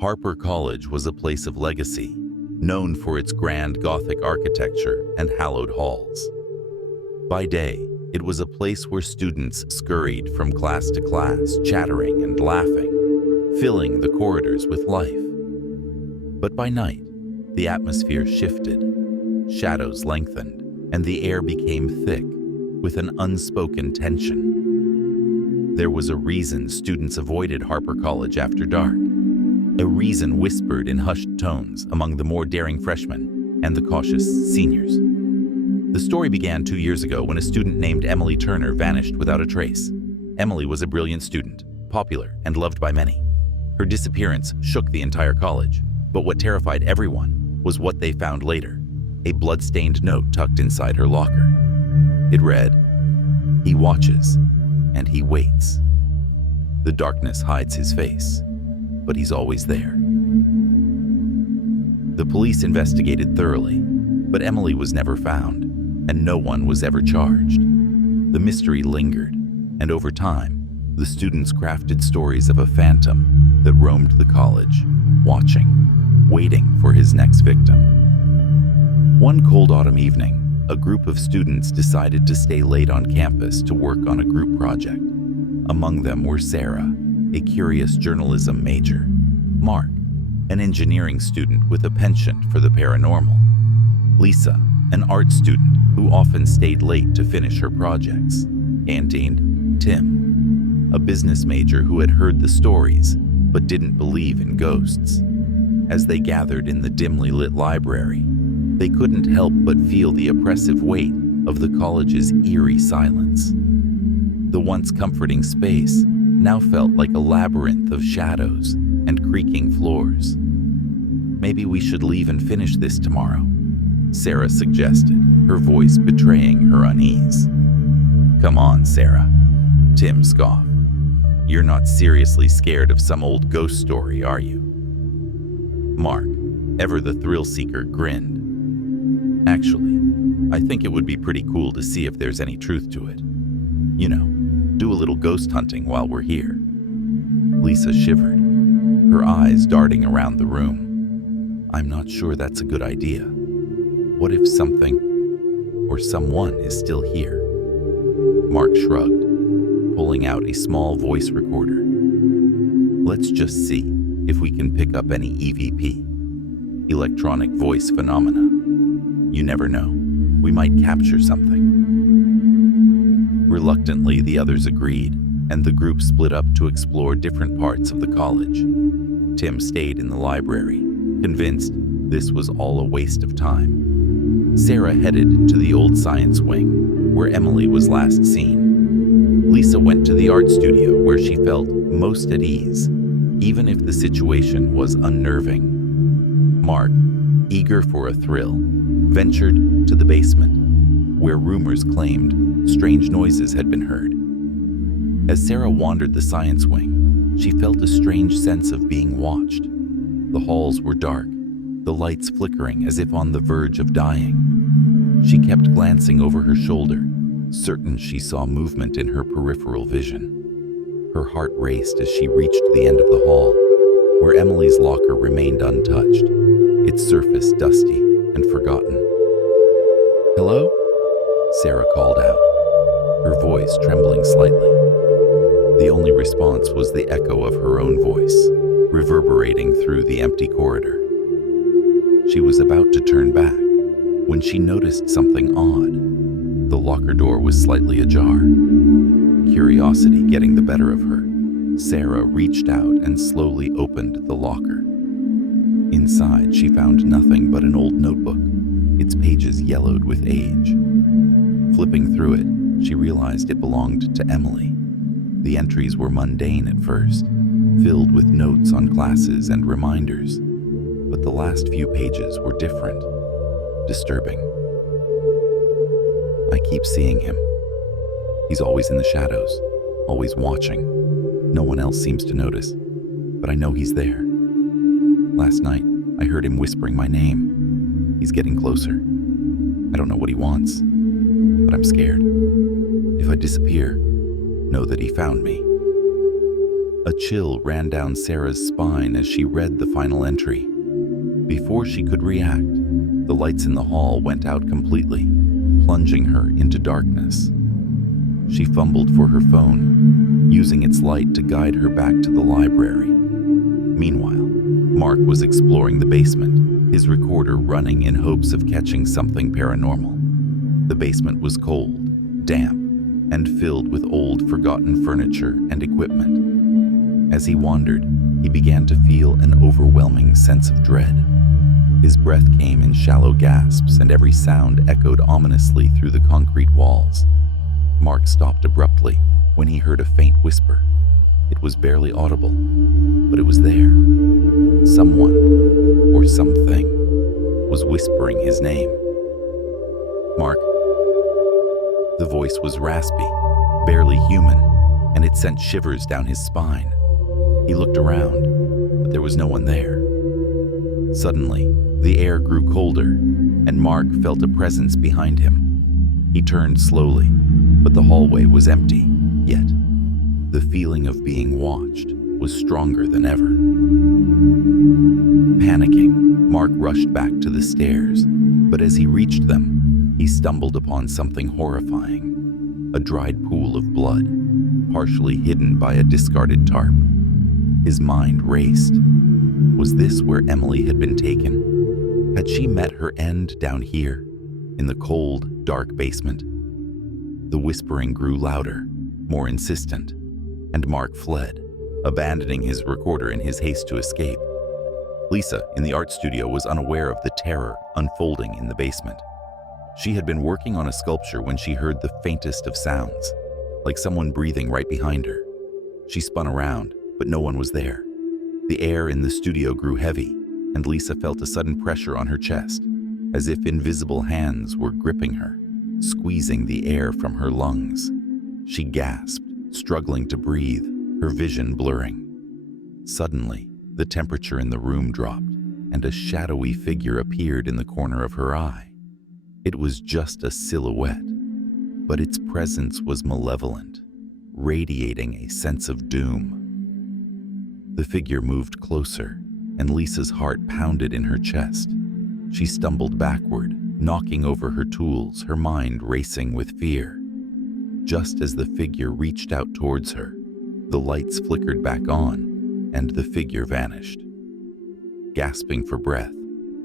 Harper College was a place of legacy, known for its grand Gothic architecture and hallowed halls. By day, it was a place where students scurried from class to class, chattering and laughing, filling the corridors with life. But by night, the atmosphere shifted, shadows lengthened, and the air became thick with an unspoken tension. There was a reason students avoided Harper College after dark, a reason whispered in hushed tones among the more daring freshmen and the cautious seniors. The story began 2 years ago when a student named Emily Turner vanished without a trace. Emily was a brilliant student, popular and loved by many. Her disappearance shook the entire college, but what terrified everyone was what they found later, a blood-stained note tucked inside her locker. It read, "He watches and he waits. The darkness hides his face, but he's always there." The police investigated thoroughly, but Emily was never found, and no one was ever charged. The mystery lingered, and over time, the students crafted stories of a phantom that roamed the college, watching, waiting for his next victim. One cold autumn evening, a group of students decided to stay late on campus to work on a group project. Among them were Sarah, a curious journalism major, Mark, an engineering student with a penchant for the paranormal, Lisa, an art student who often stayed late to finish her projects, and Tim, a business major who had heard the stories but didn't believe in ghosts. As they gathered in the dimly lit library, they couldn't help but feel the oppressive weight of the college's eerie silence. The once comforting space now felt like a labyrinth of shadows and creaking floors. "Maybe we should leave and finish this tomorrow," Sarah suggested, her voice betraying her unease. "Come on, Sarah," Tim scoffed. "You're not seriously scared of some old ghost story, are you?" Mark, ever the thrill-seeker, grinned. "Actually, I think it would be pretty cool to see if there's any truth to it. You know, do a little ghost hunting while we're here." Lisa shivered, her eyes darting around the room. "I'm not sure that's a good idea. What if something or someone is still here?" Mark shrugged, pulling out a small voice recorder. "Let's just see if we can pick up any EVP, electronic voice phenomena. You never know, we might capture something." Reluctantly, the others agreed, and the group split up to explore different parts of the college. Tim stayed in the library, convinced this was all a waste of time. Sarah headed to the old science wing, where Emily was last seen. Lisa went to the art studio, where she felt most at ease, even if the situation was unnerving. Mark, eager for a thrill, ventured to the basement, where rumors claimed strange noises had been heard. As Sarah wandered the science wing, she felt a strange sense of being watched. The halls were dark, the lights flickering as if on the verge of dying. She kept glancing over her shoulder, certain she saw movement in her peripheral vision. Her heart raced as she reached the end of the hall, where Emily's locker remained untouched, its surface dusty and forgotten. "Hello?" Sarah called out, her voice trembling slightly. The only response was the echo of her own voice, reverberating through the empty corridor. She was about to turn back when she noticed something odd. The locker door was slightly ajar. Curiosity getting the better of her, Sarah reached out and slowly opened the locker. Inside, she found nothing but an old notebook, its pages yellowed with age. Flipping through it, she realized it belonged to Emily. The entries were mundane at first, filled with notes on classes and reminders, but the last few pages were different, disturbing. "I keep seeing him. He's always in the shadows, always watching. No one else seems to notice, but I know he's there. Last night, I heard him whispering my name. He's getting closer. I don't know what he wants, but I'm scared. If I disappear, know that he found me." A chill ran down Sarah's spine as she read the final entry. Before she could react, the lights in the hall went out completely, plunging her into darkness. She fumbled for her phone, using its light to guide her back to the library. Meanwhile, Mark was exploring the basement, his recorder running in hopes of catching something paranormal. The basement was cold, damp, and filled with old, forgotten furniture and equipment. As he wandered, he began to feel an overwhelming sense of dread. His breath came in shallow gasps, and every sound echoed ominously through the concrete walls. Mark stopped abruptly when he heard a faint whisper. It was barely audible, but it was there. Someone, or something, was whispering his name. Mark. The voice was raspy, barely human, and it sent shivers down his spine. He looked around, but there was no one there. Suddenly, the air grew colder, and Mark felt a presence behind him. He turned slowly, but the hallway was empty, yet the feeling of being watched was stronger than ever. Panicking, Mark rushed back to the stairs, but as he reached them, he stumbled upon something horrifying: a dried pool of blood, partially hidden by a discarded tarp. His mind raced. Was this where Emily had been taken? Had she met her end down here, in the cold, dark basement? The whispering grew louder, more insistent, and Mark fled, abandoning his recorder in his haste to escape. Lisa, in the art studio, was unaware of the terror unfolding in the basement. She had been working on a sculpture when she heard the faintest of sounds, like someone breathing right behind her. She spun around, but no one was there. The air in the studio grew heavy, and Lisa felt a sudden pressure on her chest, as if invisible hands were gripping her, squeezing the air from her lungs. She gasped, struggling to breathe, her vision blurring. Suddenly, the temperature in the room dropped, and a shadowy figure appeared in the corner of her eye. It was just a silhouette, but its presence was malevolent, radiating a sense of doom. The figure moved closer, and Lisa's heart pounded in her chest. She stumbled backward, knocking over her tools, her mind racing with fear. Just as the figure reached out towards her, the lights flickered back on, and the figure vanished. Gasping for breath,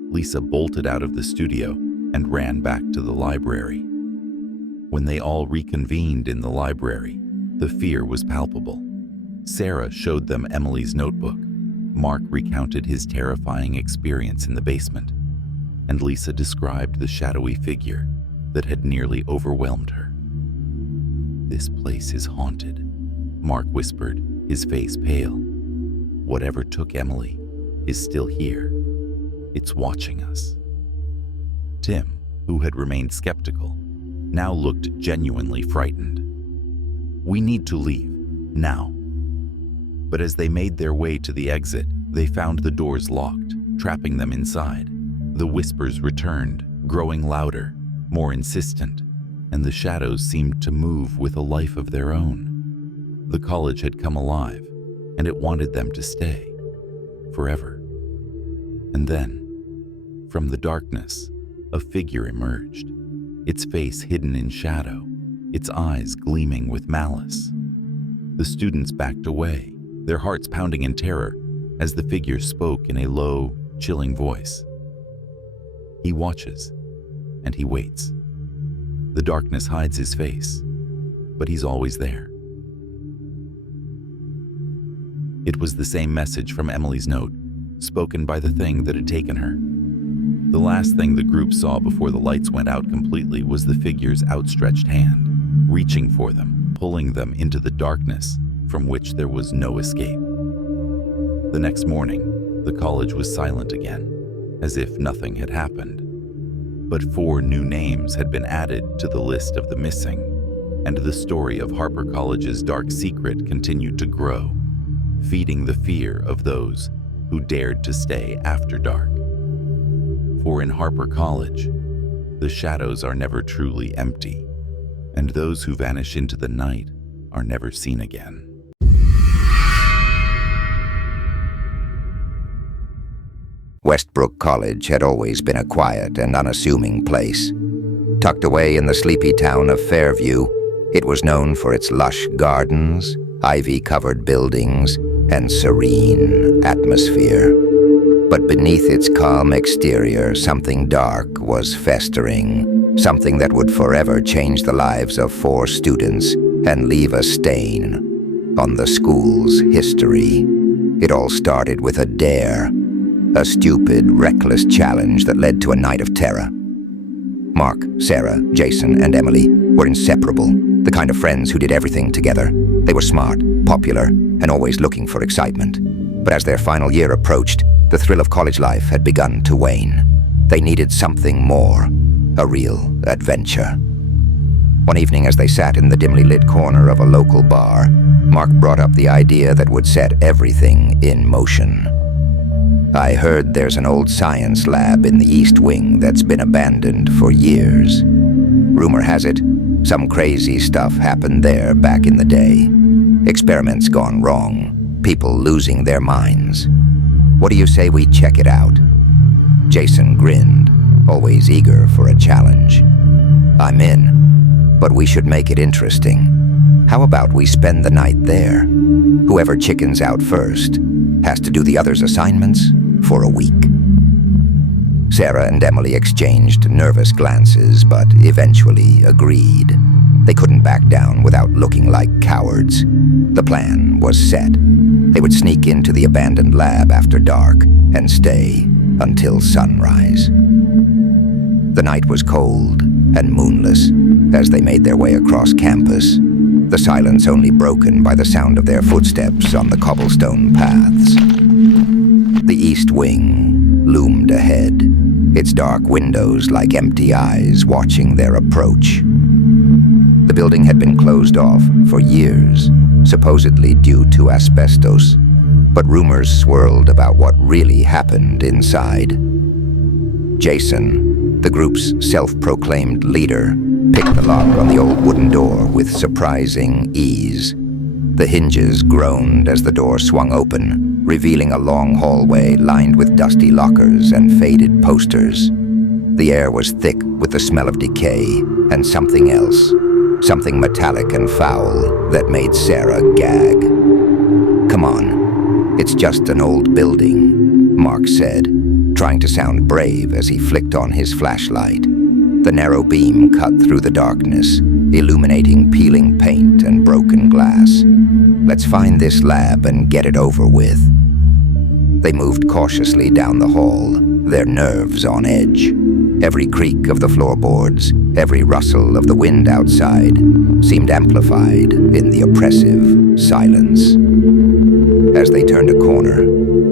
Lisa bolted out of the studio and ran back to the library. When they all reconvened in the library, the fear was palpable. Sarah showed them Emily's notebook. Mark recounted his terrifying experience in the basement, and Lisa described the shadowy figure that had nearly overwhelmed her. "This place is haunted," Mark whispered, his face pale. "Whatever took Emily is still here. It's watching us." Tim, who had remained skeptical, now looked genuinely frightened. "We need to leave, now." But as they made their way to the exit, they found the doors locked, trapping them inside. The whispers returned, growing louder, more insistent, and the shadows seemed to move with a life of their own. The college had come alive, and it wanted them to stay, forever. And then, from the darkness, a figure emerged, its face hidden in shadow, its eyes gleaming with malice. The students backed away, their hearts pounding in terror, as the figure spoke in a low, chilling voice. "He watches, and he waits. The darkness hides his face, but he's always there." It was the same message from Emily's note, spoken by the thing that had taken her. The last thing the group saw before the lights went out completely was the figure's outstretched hand, reaching for them, pulling them into the darkness from which there was no escape. The next morning, the college was silent again, as if nothing had happened. But 4 new names had been added to the list of the missing, and the story of Harper College's dark secret continued to grow, feeding the fear of those who dared to stay after dark. For in Harper College, the shadows are never truly empty, and those who vanish into the night are never seen again. Westbrook College had always been a quiet and unassuming place. Tucked away in the sleepy town of Fairview, it was known for its lush gardens, ivy-covered buildings, and serene atmosphere. But beneath its calm exterior, something dark was festering, something that would forever change the lives of 4 students and leave a stain on the school's history. It all started with a dare, a stupid, reckless challenge that led to a night of terror. Mark, Sarah, Jason, and Emily were inseparable, the kind of friends who did everything together. They were smart, popular, and always looking for excitement. But as their final year approached, the thrill of college life had begun to wane. They needed something more, a real adventure. One evening, as they sat in the dimly lit corner of a local bar, Mark brought up the idea that would set everything in motion. "I heard there's an old science lab in the East Wing that's been abandoned for years. Rumor has it, some crazy stuff happened there back in the day. Experiments gone wrong, people losing their minds. What do you say we check it out?" Jason grinned, always eager for a challenge. "I'm in, but we should make it interesting. How about we spend the night there? Whoever chickens out first has to do the other's assignments for a week." Sarah and Emily exchanged nervous glances, but eventually agreed. They couldn't back down without looking like cowards. The plan was set. They would sneak into the abandoned lab after dark and stay until sunrise. The night was cold and moonless as they made their way across campus, the silence only broken by the sound of their footsteps on the cobblestone paths. The East Wing loomed ahead, its dark windows like empty eyes watching their approach. The building had been closed off for years, supposedly due to asbestos, but rumors swirled about what really happened inside. Jason, the group's self-proclaimed leader, picked the lock on the old wooden door with surprising ease. The hinges groaned as the door swung open, revealing a long hallway lined with dusty lockers and faded posters. The air was thick with the smell of decay and something else, something metallic and foul that made Sarah gag. "Come on, it's just an old building," Mark said, trying to sound brave as he flicked on his flashlight. The narrow beam cut through the darkness, illuminating peeling paint and broken glass. "Let's find this lab and get it over with." They moved cautiously down the hall, their nerves on edge. Every creak of the floorboards, every rustle of the wind outside, seemed amplified in the oppressive silence. As they turned a corner,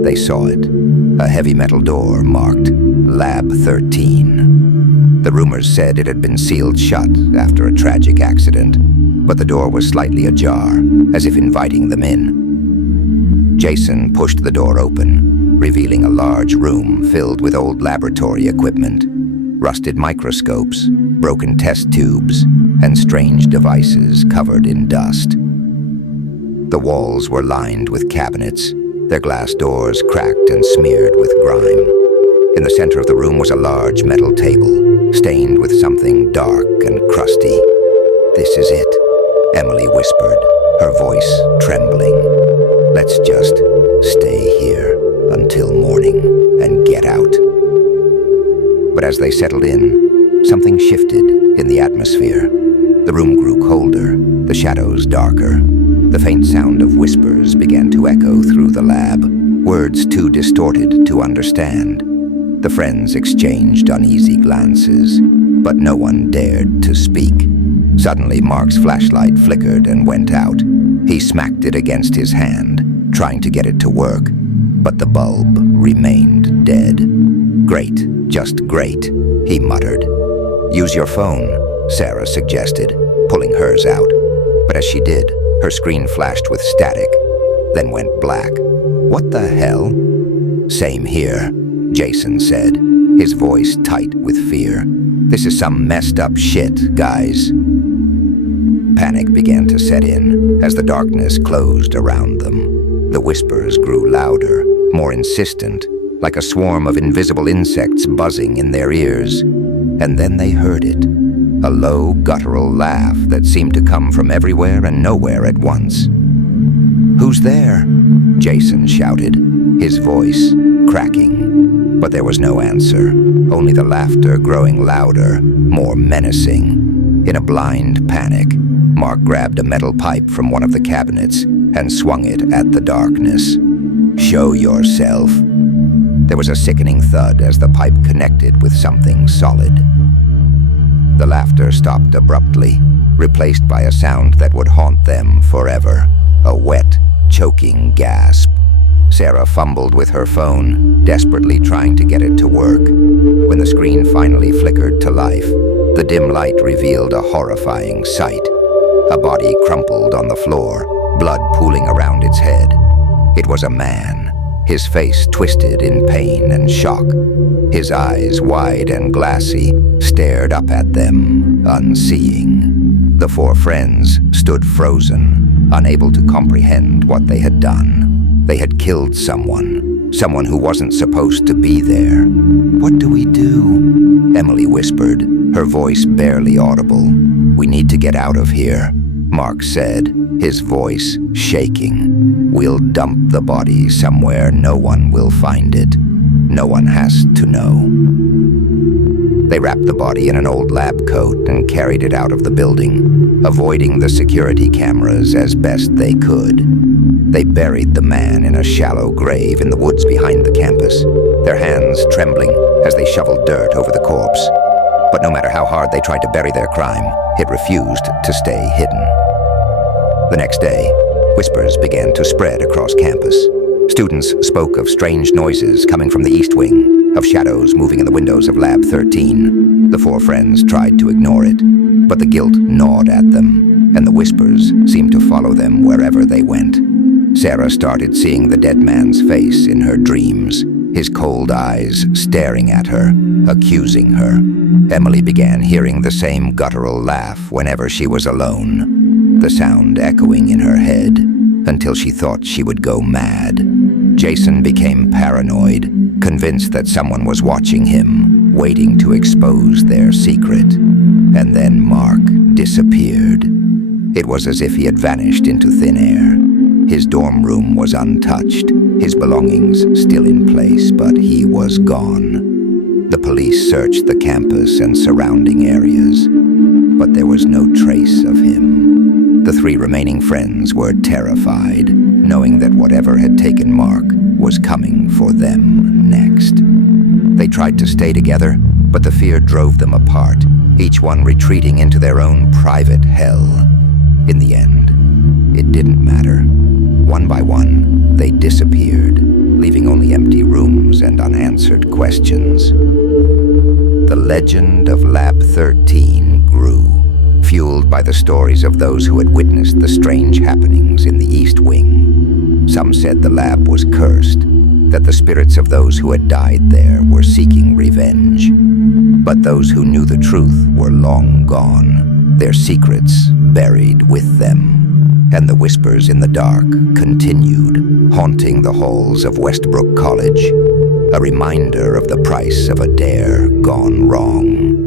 they saw it, a heavy metal door marked Lab 13. The rumors said it had been sealed shut after a tragic accident, but the door was slightly ajar, as if inviting them in. Jason pushed the door open, revealing a large room filled with old laboratory equipment, rusted microscopes, broken test tubes, and strange devices covered in dust. The walls were lined with cabinets, their glass doors cracked and smeared with grime. In the center of the room was a large metal table, stained with something dark and crusty. "This is it," Emily whispered, her voice trembling. "Let's just stay here until morning and get out." But as they settled in, something shifted in the atmosphere. The room grew colder, the shadows darker. The faint sound of whispers began to echo through the lab, words too distorted to understand. The friends exchanged uneasy glances, but no one dared to speak. Suddenly, Mark's flashlight flickered and went out. He smacked it against his hand, trying to get it to work, but the bulb remained dead. "Great, just great," he muttered. "Use your phone," Sarah suggested, pulling hers out. But as she did, her screen flashed with static, then went black. "What the hell?" "Same here," Jason said, his voice tight with fear. "This is some messed up shit, guys." Panic began to set in as the darkness closed around them. The whispers grew louder, more insistent, like a swarm of invisible insects buzzing in their ears. And then they heard it, a low, guttural laugh that seemed to come from everywhere and nowhere at once. "Who's there?" Jason shouted, his voice cracking. But there was no answer, only the laughter growing louder, more menacing. In a blind panic, Mark grabbed a metal pipe from one of the cabinets and swung it at the darkness. "Show yourself." There was a sickening thud as the pipe connected with something solid. The laughter stopped abruptly, replaced by a sound that would haunt them forever. A wet, choking gasp. Sarah fumbled with her phone, desperately trying to get it to work. When the screen finally flickered to life, the dim light revealed a horrifying sight. A body crumpled on the floor, blood pooling around its head. It was a man, his face twisted in pain and shock. His eyes, wide and glassy, stared up at them, unseeing. The four friends stood frozen, unable to comprehend what they had done. They had killed someone who wasn't supposed to be there. "What do we do?" Emily whispered, her voice barely audible. "We need to get out of here," Mark said, his voice shaking. "We'll dump the body somewhere no one will find it. No one has to know." They wrapped the body in an old lab coat and carried it out of the building, avoiding the security cameras as best they could. They buried the man in a shallow grave in the woods behind the campus, their hands trembling as they shoveled dirt over the corpse. But no matter how hard they tried to bury their crime, it refused to stay hidden. The next day, whispers began to spread across campus. Students spoke of strange noises coming from the East Wing, of shadows moving in the windows of Lab 13. The four friends tried to ignore it, but the guilt gnawed at them, and the whispers seemed to follow them wherever they went. Sarah started seeing the dead man's face in her dreams, his cold eyes staring at her, accusing her. Emily began hearing the same guttural laugh whenever she was alone, the sound echoing in her head, until she thought she would go mad. Jason became paranoid, convinced that someone was watching him, waiting to expose their secret. And then Mark disappeared. It was as if he had vanished into thin air. His dorm room was untouched, his belongings still in place, but he was gone. The police searched the campus and surrounding areas, but there was no trace of him. The three remaining friends were terrified, knowing that whatever had taken Mark was coming for them next. They tried to stay together, but the fear drove them apart, each one retreating into their own private hell. In the end, it didn't matter. One by one, they disappeared, leaving only empty rooms and unanswered questions. The legend of Lab 13 grew, fueled by the stories of those who had witnessed the strange happenings in the East Wing. Some said the lab was cursed, that the spirits of those who had died there were seeking revenge. But those who knew the truth were long gone, their secrets buried with them. And the whispers in the dark continued, haunting the halls of Westbrook College, a reminder of the price of a dare gone wrong.